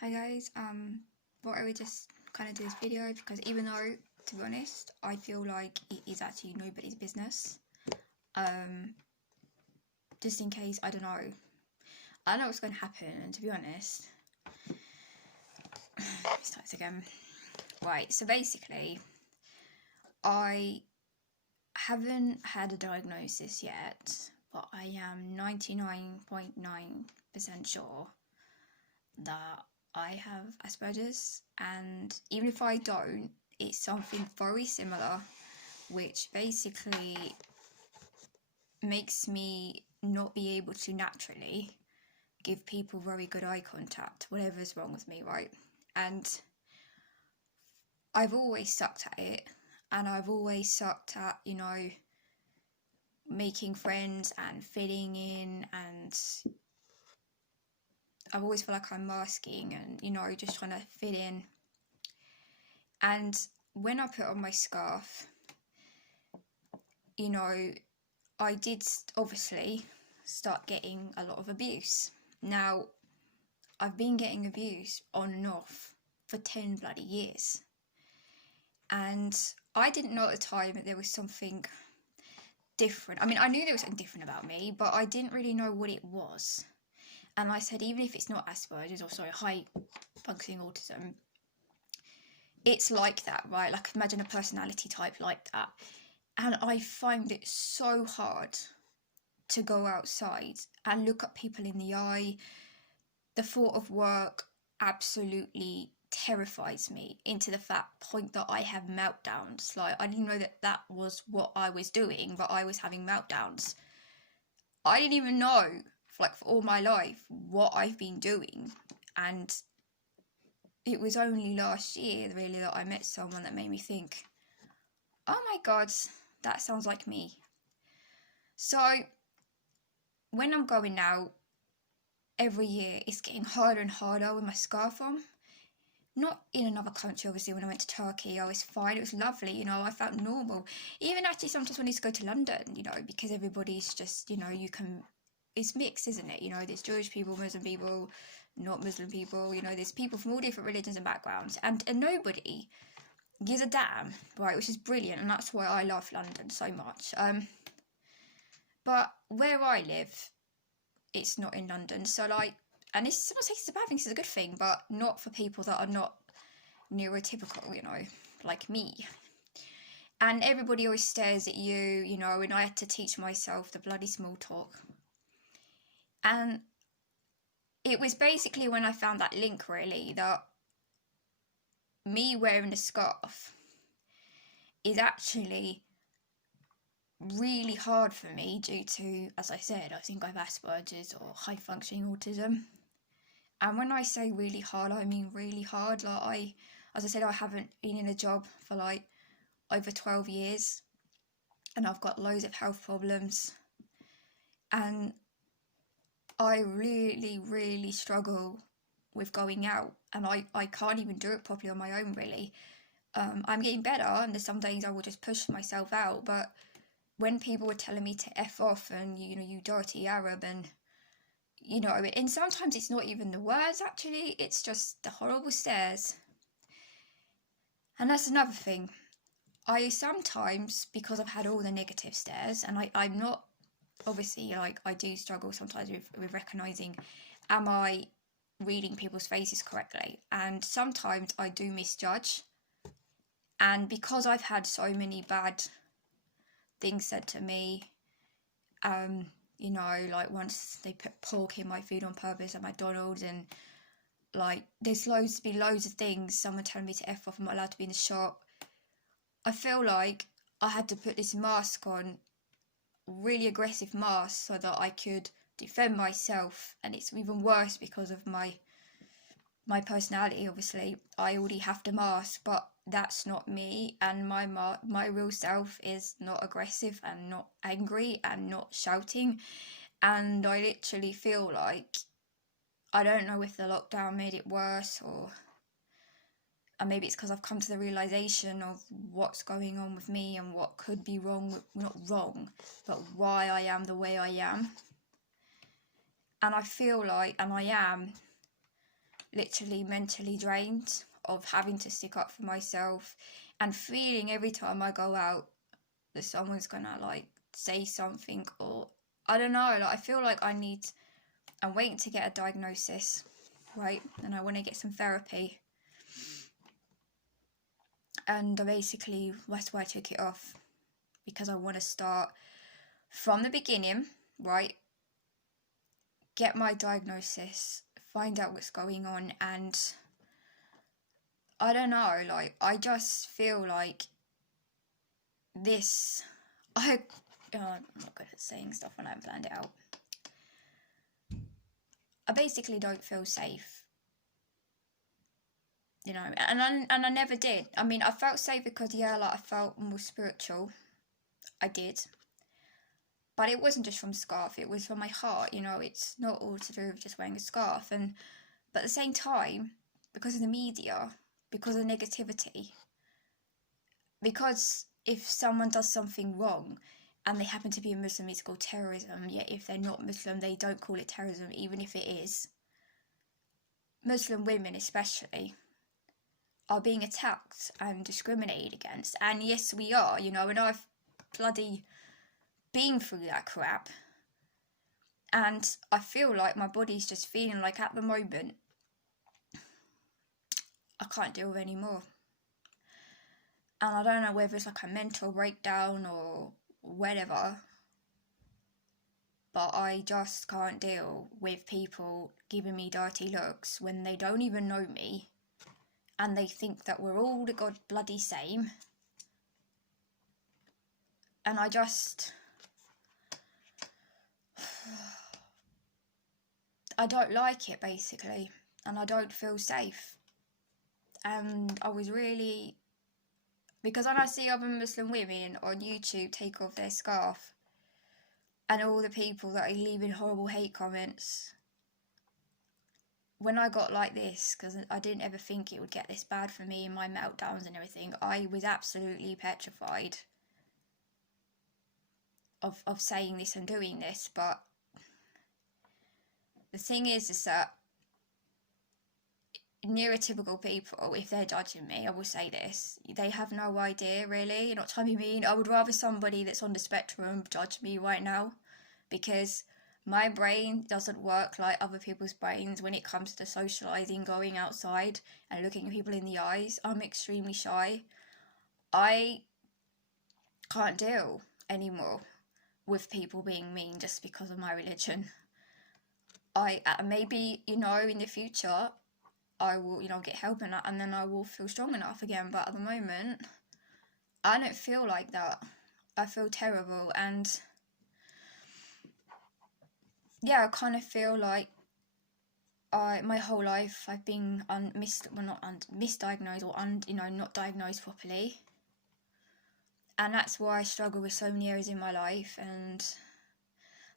Hi guys, thought I would just kind of do this video because even though, to be honest, I feel like it is actually nobody's business. Just in case, I don't know what's going to happen, and to be honest, let me start this again. Right, so basically, I haven't had a diagnosis yet, but I am 99.9% sure that I have Asperger's, and even if I don't, it's something very similar, which basically makes me not be able to naturally give people very good eye contact, whatever's wrong with me, right? And I've always sucked at it, and I've always sucked at, making friends and fitting in, and I've always felt like I'm masking and, just trying to fit in. And when I put on my scarf, I did obviously start getting a lot of abuse. Now, I've been getting abuse on and off for 10 bloody years. And I didn't know at the time that there was something different. I mean, I knew there was something different about me, but I didn't really know what it was. And I said, even if it's not Asperger's or high functioning autism, it's like that, right? Like, imagine a personality type like that. And I find it so hard to go outside and look at people in the eye. The thought of work absolutely terrifies me, into the point that I have meltdowns. Like, I didn't know that was what I was doing, but I was having meltdowns. I didn't even know, for all my life, what I've been doing. And it was only last year, really, that I met someone that made me think, oh my God, that sounds like me. So, when I'm going out, every year it's getting harder and harder with my scarf on. Not in another country, obviously. When I went to Turkey, I was fine. It was lovely, I felt normal. Even actually sometimes when I used to go to London, because everybody's just, it's mixed, isn't it? There's Jewish people, Muslim people, not Muslim people, there's people from all different religions and backgrounds, and nobody gives a damn, right? Which is brilliant, and that's why I love London so much. But where I live, it's not in London, so and it's not saying it's a bad thing, it's a good thing, but not for people that are not neurotypical, like me. And everybody always stares at you, and I had to teach myself the bloody small talk. And it was basically when I found that link, really, that me wearing a scarf is actually really hard for me due to, as I said, I think I have Asperger's or high functioning autism. And when I say really hard, I mean really hard. As I said, I haven't been in a job for over 12 years, and I've got loads of health problems, and I really, really struggle with going out, and I can't even do it properly on my own, really. I'm getting better, and there's some days I will just push myself out, but when people were telling me to F off and, you dirty Arab, and, and sometimes it's not even the words, actually, it's just the horrible stares. And that's another thing. I sometimes, because I've had all the negative stares, and I'm not, obviously, I do struggle sometimes with recognising, am I reading people's faces correctly? And sometimes I do misjudge. And because I've had so many bad things said to me, once they put pork in my food on purpose at McDonald's, and there's loads of things, someone telling me to F off, I'm not allowed to be in the shop. I feel like I had to put this mask on, really aggressive mask, so that I could defend myself, and it's even worse because of my personality. Obviously, I already have to mask, but that's not me, and my real self is not aggressive and not angry and not shouting. And I literally feel like, I don't know if the lockdown made it worse, and maybe it's because I've come to the realisation of what's going on with me and what could be wrong, not wrong, but why I am the way I am. And I feel like, and I am literally mentally drained of having to stick up for myself and feeling every time I go out that someone's gonna like say something, or I don't know, like I feel like I'm waiting to get a diagnosis, right? And I want to get some therapy. And that's why I took it off, because I want to start from the beginning, right? Get my diagnosis, find out what's going on, and I don't know, like I just feel like this. I'm not good at saying stuff when I haven't planned it out. I basically don't feel safe, you know, and I never did. I mean, I felt safe because like I felt more spiritual. I did, but it wasn't just from the scarf. It was from my heart. You know, it's not all to do with just wearing a scarf. But at the same time, because of the media, because of negativity, because if someone does something wrong and they happen to be a Muslim, it's called terrorism. Yet if they're not Muslim, they don't call it terrorism, even if it is. Muslim women especially are being attacked and discriminated against. And yes, we are, you know, and I've bloody been through that crap. And I feel like my body's just feeling like at the moment, I can't deal with anymore. And I don't know whether it's like a mental breakdown or whatever, but I just can't deal with people giving me dirty looks when they don't even know me and they think that we're all the god bloody same. And I don't like it, basically, and I don't feel safe. And I was really, because when I see other Muslim women on YouTube take off their scarf and all the people that are leaving horrible hate comments, when I got like this, because I didn't ever think it would get this bad for me and my meltdowns and everything, I was absolutely petrified of saying this and doing this. But the thing is that neurotypical people, if they're judging me, I will say this, they have no idea, really. You're not trying to be mean. I would rather somebody that's on the spectrum judge me right now, because my brain doesn't work like other people's brains when it comes to socialising, going outside and looking at people in the eyes. I'm extremely shy. I can't deal anymore with people being mean just because of my religion. I maybe, you know, in the future I will, you know, get help and then I will feel strong enough again. But at the moment, I don't feel like that. I feel terrible, and yeah, I kind of feel like my whole life I've been misdiagnosed or not diagnosed properly, and that's why I struggle with so many areas in my life, and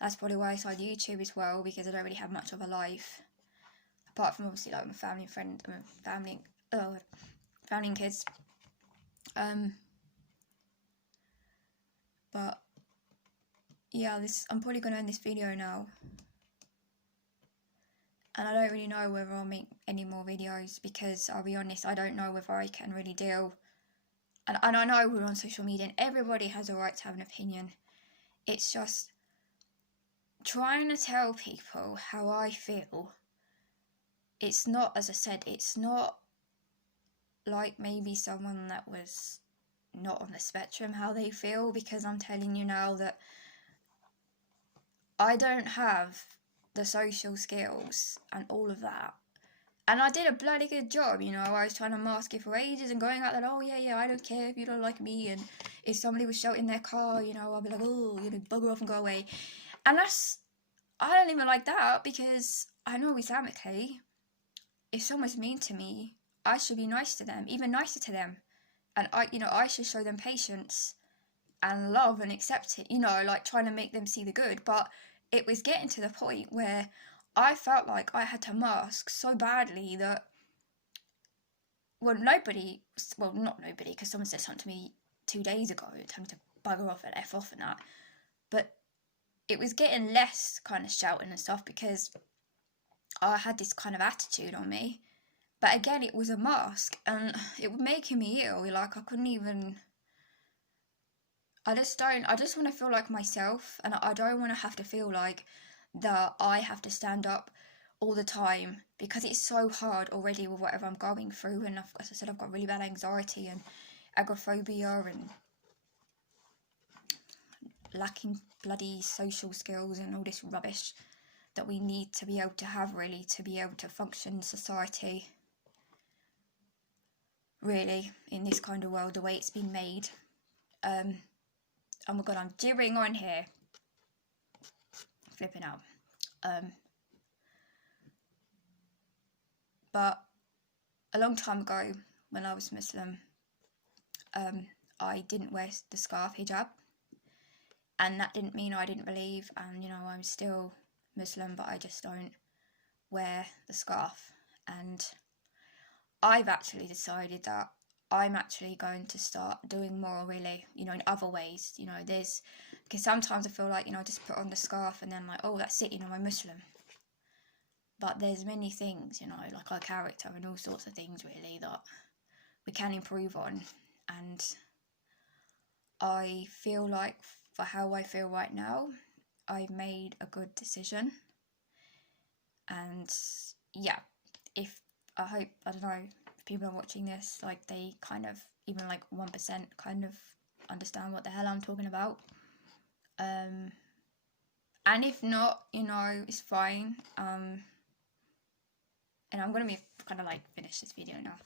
that's probably why I started YouTube as well, because I don't really have much of a life. Apart from obviously like my family and kids. But yeah, I'm probably gonna end this video now. And I don't really know whether I'll make any more videos, because I'll be honest, I don't know whether I can really deal. And I know we're on social media and everybody has a right to have an opinion. It's just trying to tell people how I feel. It's not, as I said, it's not like maybe someone that was not on the spectrum how they feel, because I'm telling you now that I don't have the social skills and all of that. And I did a bloody good job, you know. I was trying to mask it for ages and going out there, oh yeah, I don't care if you don't like me. And if somebody was shouting their car, you know, I'll be like, oh, you know, bugger off and go away. And I don't even like that, because I know Islamically, if someone's mean to me, I should be nice to them, even nicer to them. And I should show them patience and love and accept it, you know, like trying to make them see the good. But it was getting to the point where I felt like I had to mask so badly that, not nobody, because someone said something to me 2 days ago, telling me to bugger off and F off and that. But it was getting less kind of shouting and stuff, because I had this kind of attitude on me. But again, it was a mask, and it was making me ill. Like, I couldn't even... I just want to feel like myself, and I don't want to have to feel like that I have to stand up all the time, because it's so hard already with whatever I'm going through. And as I said, I've got really bad anxiety and agoraphobia and lacking bloody social skills and all this rubbish that we need to be able to have, really, to be able to function in society, really, in this kind of world, the way it's been made. Oh my god, I'm jibbering on here. Flipping out. But a long time ago, when I was Muslim, I didn't wear the scarf hijab. And that didn't mean I didn't believe, and you know, I'm still Muslim, but I just don't wear the scarf. And I've actually decided that I'm actually going to start doing more, really, you know, in other ways. You know, because sometimes I feel like, you know, I just put on the scarf and then like, oh, that's it, you know, I'm Muslim. But there's many things, you know, like our character and all sorts of things, really, that we can improve on. And I feel like, for how I feel right now, I've made a good decision. And yeah, I hope, I don't know, if people are watching this, like, they kind of, even like 1% kind of understand what the hell I'm talking about. And if not, you know, it's fine. And I'm gonna be kind of like finish this video now.